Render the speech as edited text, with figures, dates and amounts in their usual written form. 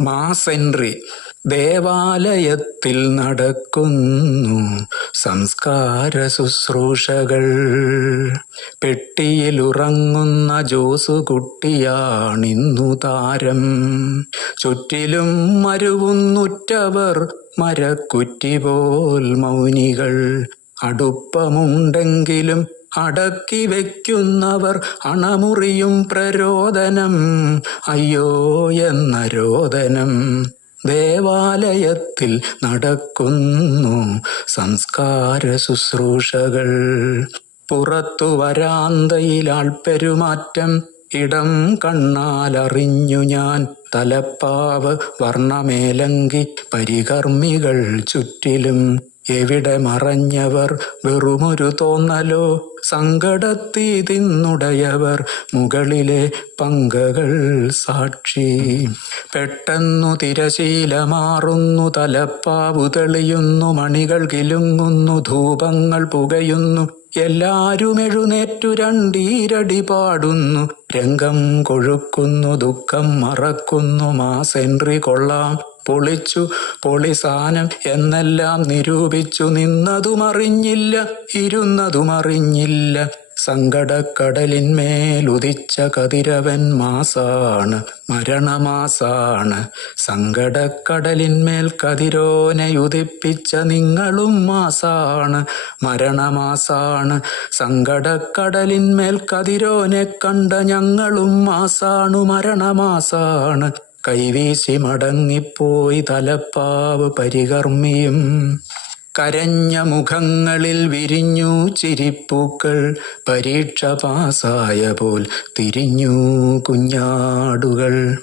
മാസെൻട്രി ദേവാലയത്തിൽ നടക്കുന്നു സംസ്കാര ശുശ്രൂഷകൾ. പെട്ടിയിലുറങ്ങുന്ന ജോസുകുട്ടിയാണിന്നു താരം. ചുറ്റിലും മരുവുന്നുറ്റവർ മരക്കുറ്റി പോൽ മൗനികൾ. അടുപ്പമുണ്ടെങ്കിലും അടക്കി വയ്ക്കുന്നവർ അണമുറിയും പ്രരോദനം. അയ്യോ എന്ന രോദനം. ദേവാലയത്തിൽ നടക്കുന്നു സംസ്കാര ശുശ്രൂഷകൾ. പുറത്തു വരാന്തയിൽ ആൾപ്പെരുമാറ്റം ഇടം കണ്ണാലറിഞ്ഞു ഞാൻ. തലപ്പാവ് വർണ്ണമേലങ്കി പരികർമ്മികൾ ചുറ്റിലും. എവിടെ മറഞ്ഞവർ വെറുമൊരു തോന്നലോ. സങ്കടത്തീ തിന്നുടയവർ മുകളിലെ പങ്കകൾ സാക്ഷി. പെട്ടെന്നു തിരശീല മാറുന്നു, തലപ്പാവു തെളിയുന്നു, മണികൾ കിലുങ്ങുന്നു, ധൂപങ്ങൾ പുകയുന്നു. എല്ലാരും എഴുന്നേറ്റു രണ്ടീരടി പാടുന്നു. രംഗം കൊഴുക്കുന്നു, ദുഃഖം മറക്കുന്നു. മാസെൻട്രി കൊള്ളാം, പൊളിച്ചു പൊളിസാനം എന്നെല്ലാം നിരൂപിച്ചു. നിന്നതുമറിഞ്ഞില്ല, ഇരുന്നതുമറിഞ്ഞില്ല. സങ്കടക്കടലിന്മേലുദിച്ച കതിരവൻ മാസാണ്, മരണമാസാണ്. സങ്കടക്കടലിന്മേൽ കതിരോനെയുദിപ്പിച്ച നിങ്ങളും മാസാണ്, മരണമാസാണ്. സങ്കടക്കടലിന്മേൽ കതിരോനെ കണ്ട ഞങ്ങളും മാസാണു, മരണമാസാണ്. കൈവീശി മടങ്ങിപ്പോയി തലപ്പാവ് പരികർമ്മിയും. കരഞ്ഞ മുഖങ്ങളിൽ വിരിഞ്ഞു ചിരിപ്പൂക്കൾ. പരീക്ഷ പാസായ പോൽ തിരിഞ്ഞു കുഞ്ഞാടുകൾ.